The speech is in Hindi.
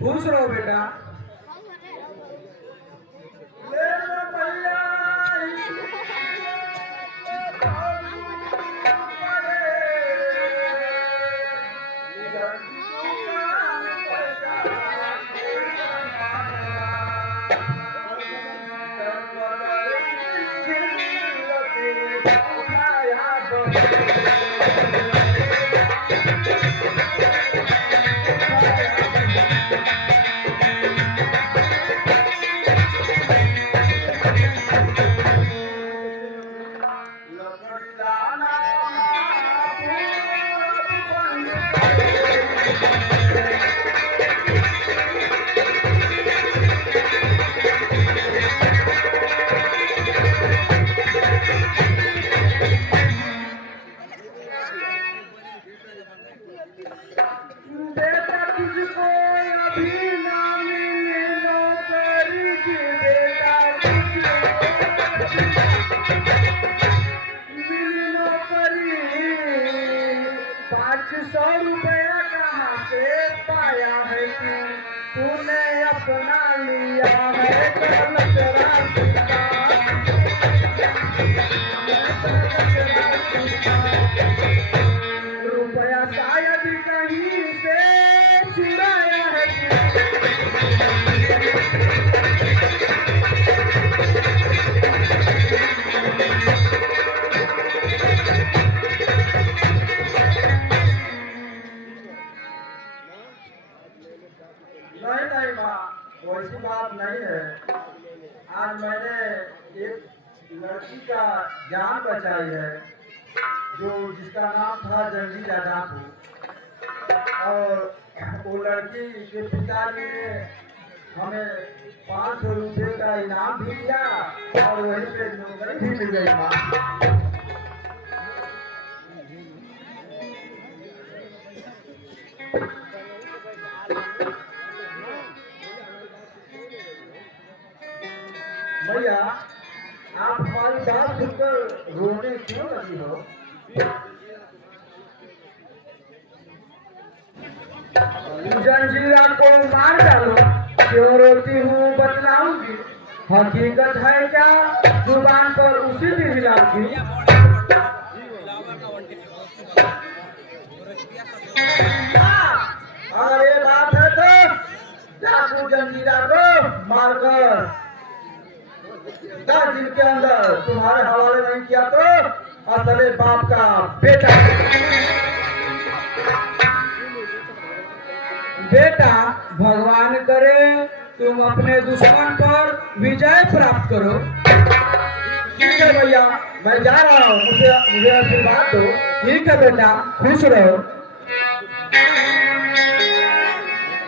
खुश रहो बेटा। ₹500 कहाँ से पाया है तूने अपना लिया है रुपया शायद कहीं से चुराया है। नहीं नहीं माँ, वैसी बात नहीं है। आज मैंने एक लड़की का जान बचाई है जिसका नाम था जंजीरा डाकू, और वो लड़की के पिताजी ने हमें ₹500 का इनाम भी दिया और वहीं पे नौकरी भी मिल गई माँ। भैया आप हमारी बात सुनकर रोने क्यों लगी हो? जंजीरा को मार डालो, क्यों रोती हूँ बतलाऊंगी। हकीकत है क्या जुबान पर उसी भी हिलाऊंगी। अरे बात है तो डाकू जंजीरा को मारकर 10 दिन के अंदर तुम्हारे हवाले नहीं किया तो असले बाप का बेटा भगवान करे तुम अपने दुश्मन पर विजय प्राप्त करो। ठीक है भैया, मैं जा रहा हूँ, मुझे आशीर्वाद दो। ठीक है बेटा, खुश रहो।